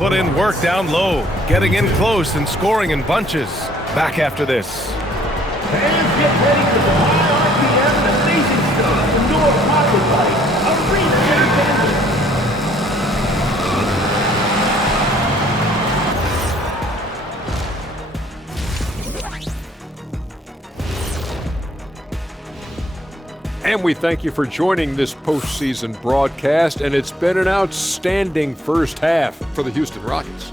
Put in work down low, getting in close and scoring in bunches. Back after this. Fans get ready for the high RPM and amazing stuff. The Nora Pocket Bike, a reset engine. And we thank you for joining this postseason broadcast, and it's been an outstanding first half for the Houston Rockets.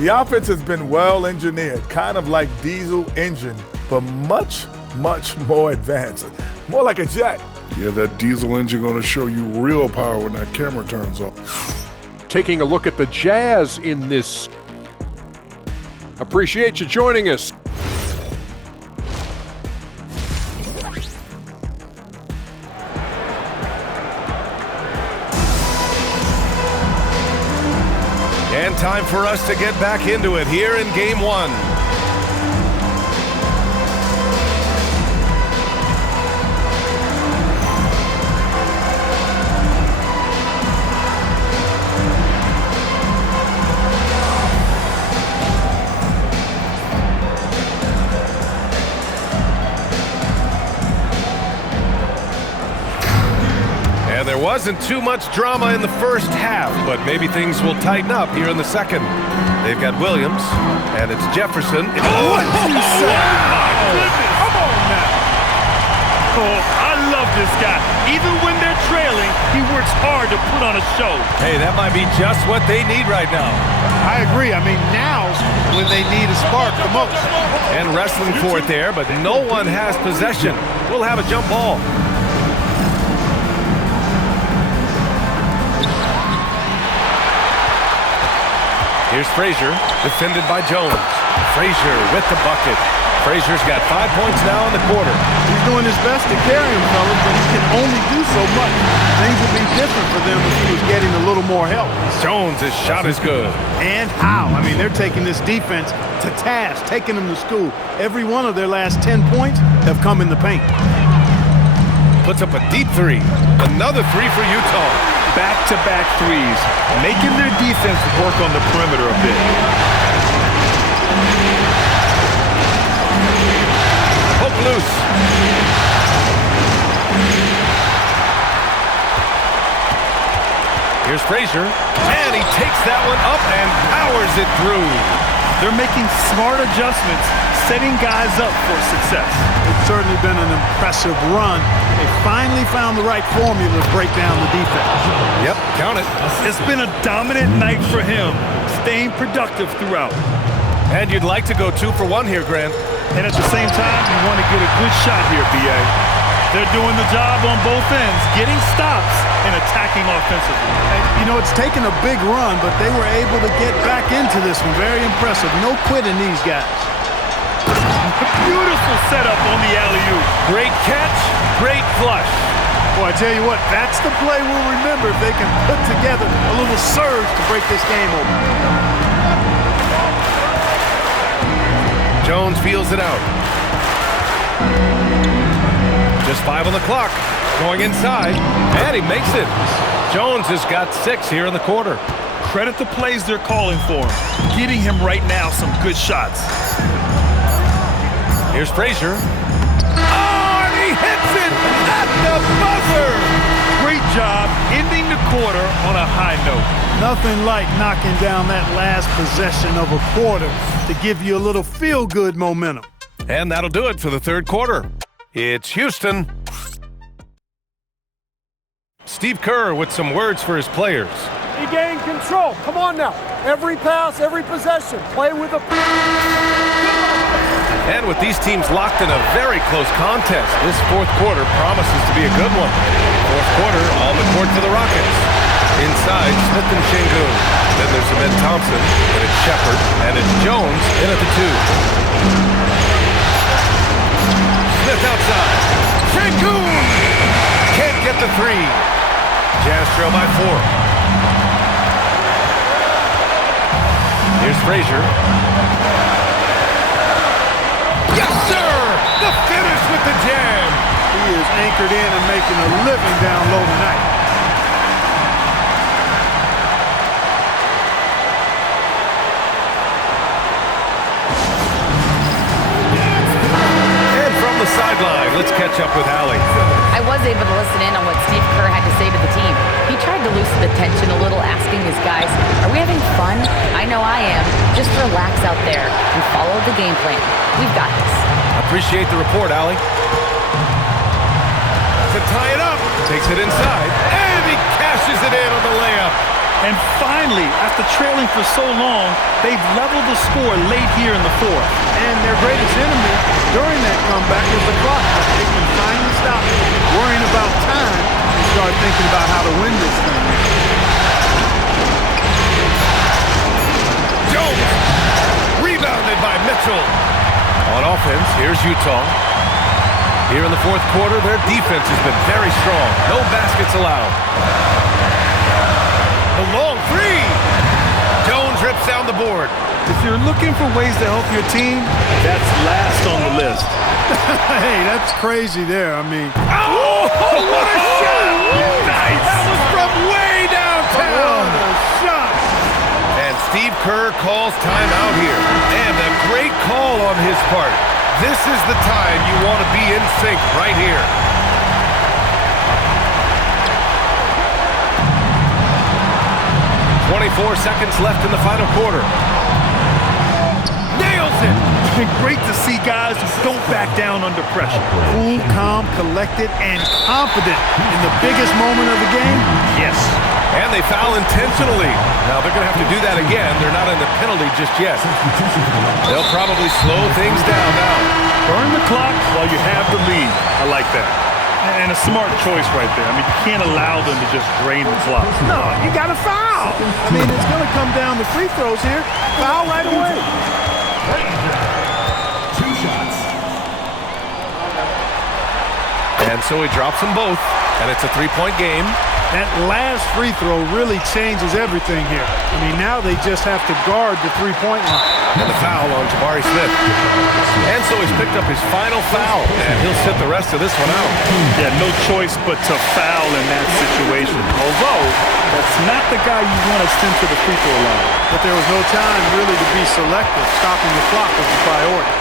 The offense has been well engineered, kind of like diesel engine, but much, much more advanced. More like a jet. Yeah, that diesel engine going to show you real power when that camera turns off. Taking a look at the Jazz in this. Appreciate you joining us. And time for us to get back into it here in Game 1. There wasn't too much drama in the first half, but maybe things will tighten up here in the second. They've got Williams, and it's Jefferson. What you say? Come on now. Oh, I love this guy. Even when they're trailing, he works hard to put on a show. Hey, that might be just what they need right now. I agree. I mean, now's when they need a spark the most. And wrestling for it there, but no one has possession. We'll have a jump ball. Here's Frazier, defended by Jones. Frazier with the bucket. Frazier's got 5 points now in the quarter. He's doing his best to carry him, fellas, but he can only do so much. Things would be different for them if he was getting a little more help. Jones' shot is good. And how? I mean, they're taking this defense to task, taking them to school. Every one of their last 10 points have come in the paint. Puts up a deep three. Another three for Utah. Back-to-back threes, making their defense work on the perimeter a bit. Hook loose. Here's Frazier, and he takes that one up and powers it through. They're making smart adjustments, setting guys up for success. It's certainly been an impressive run. They finally found the right formula to break down the defense. Yep, count it. It's been a dominant night for him, staying productive throughout. And you'd like to go 2 for 1 here, Grant. And at the same time, you want to get a good shot here, B.A. They're doing the job on both ends, getting stops and attacking offensively. And, you know, it's taken a big run, but they were able to get back into this one. Very impressive. No quitting these guys. Beautiful setup on the alley-oop. Great catch, great flush. Boy, I tell you what, that's the play we'll remember if they can put together a little surge to break this game open. Jones feels it out. Just 5 on the clock. Going inside, and he makes it. Jones has got 6 here in the quarter. Credit the plays they're calling for him. Getting him right now some good shots. Here's Frazier. Oh, and he hits it at the buzzer! Great job ending the quarter on a high note. Nothing like knocking down that last possession of a quarter to give you a little feel-good momentum. And that'll do it for the third quarter. It's Houston. Steve Kerr with some words for his players. He gained control. Come on now. Every pass, every possession. Play with a... And with these teams locked in a very close contest, this fourth quarter promises to be a good one. Fourth quarter on the court for the Rockets. Inside, Smith and Şengün. Then there's Ahmed Thompson, and it's Shepard, and it's Jones in at the 2. Smith outside. Şengün! Can't get the 3. Jazz trail by 4. Here's Frazier. Yes, sir! The finish with the jam. He is anchored in and making a living down low tonight. catch up with Allie. I was able to listen in on what Steve Kerr had to say to the team. He tried to loosen the tension a little, asking his guys, are we having fun? I know I am. Just relax out there and follow the game plan. We've got this. Appreciate the report, Allie. To tie it up, takes it inside, and he cashes it in on the layup. And finally, after trailing for so long, they've leveled the score late here in the fourth. And their greatest enemy during that comeback was the clock. They can finally stop worrying about time and start thinking about how to win this thing. Jones, rebounded by Mitchell. On offense, here's Utah. Here in the fourth quarter, their defense has been very strong. No baskets allowed. The long three. Jones rips down the board. If you're looking for ways to help your team, that's last on the list. Hey, that's crazy there. I mean, Oh, what a shot! Nice! That was from way downtown. what a shot. And Steve Kerr calls timeout here. And a great call on his part. This is the time you want to be in sync right here. "24 seconds left in the final quarter. Nails it! Great to see guys who don't back down under pressure. Cool, calm, collected, and confident in the biggest moment of the game. Yes. And they foul intentionally. Now they're going to have to do that again. They're not in the penalty just yet. They'll probably slow things down now. Burn the clock while you have the lead. I like that. And a smart choice right there. I mean, you can't allow them to just drain the clock. No, you got to foul. I mean, it's going to come down to free throws here. Foul right away. And so he drops them both, and it's a three-point game. That last free throw really changes everything here. I mean, now they just have to guard the three-point line. And the foul on Jabari Smith. And so he's picked up his final foul, and he'll sit the rest of this one out. Yeah, no choice but to foul in that situation. Although, that's not the guy you want to send to the free throw line. But there was no time really to be selective. Stopping the clock was the priority.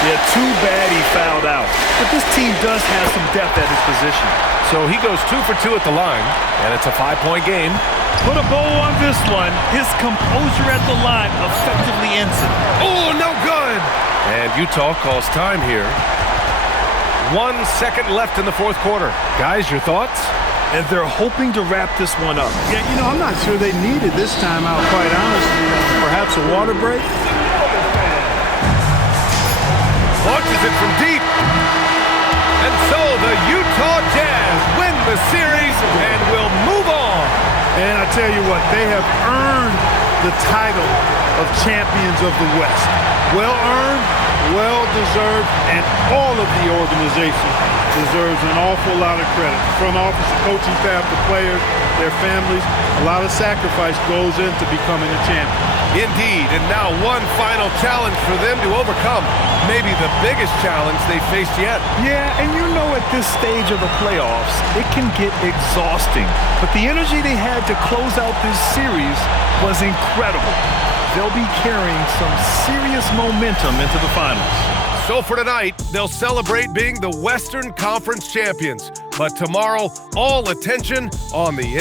Yeah, too bad he fouled out. But this team does have some depth at his position. So he goes 2 for 2 at the line, and it's a 5-point game. Put a bow on this one. His composure at the line effectively ends it. Oh, no good! And Utah calls time here. 1 second left in the fourth quarter. Guys, your thoughts? And they're hoping to wrap this one up. Yeah, you know, I'm not sure they needed this timeout, quite honestly. Perhaps a water break? Launches it from deep. And so the Utah Jazz win the series and will move on. And I tell you what, they have earned the title of champions of the West. Well earned, well deserved, and all of the organization deserves an awful lot of credit. The front office, the coaching staff, the players, their families, a lot of sacrifice goes into becoming a champion. Indeed, and now one final challenge for them to overcome. Maybe the biggest challenge they've faced yet. Yeah, and you know at this stage of the playoffs, it can get exhausting. But the energy they had to close out this series was incredible. They'll be carrying some serious momentum into the finals. So for tonight, they'll celebrate being the Western Conference champions. But tomorrow, all attention on the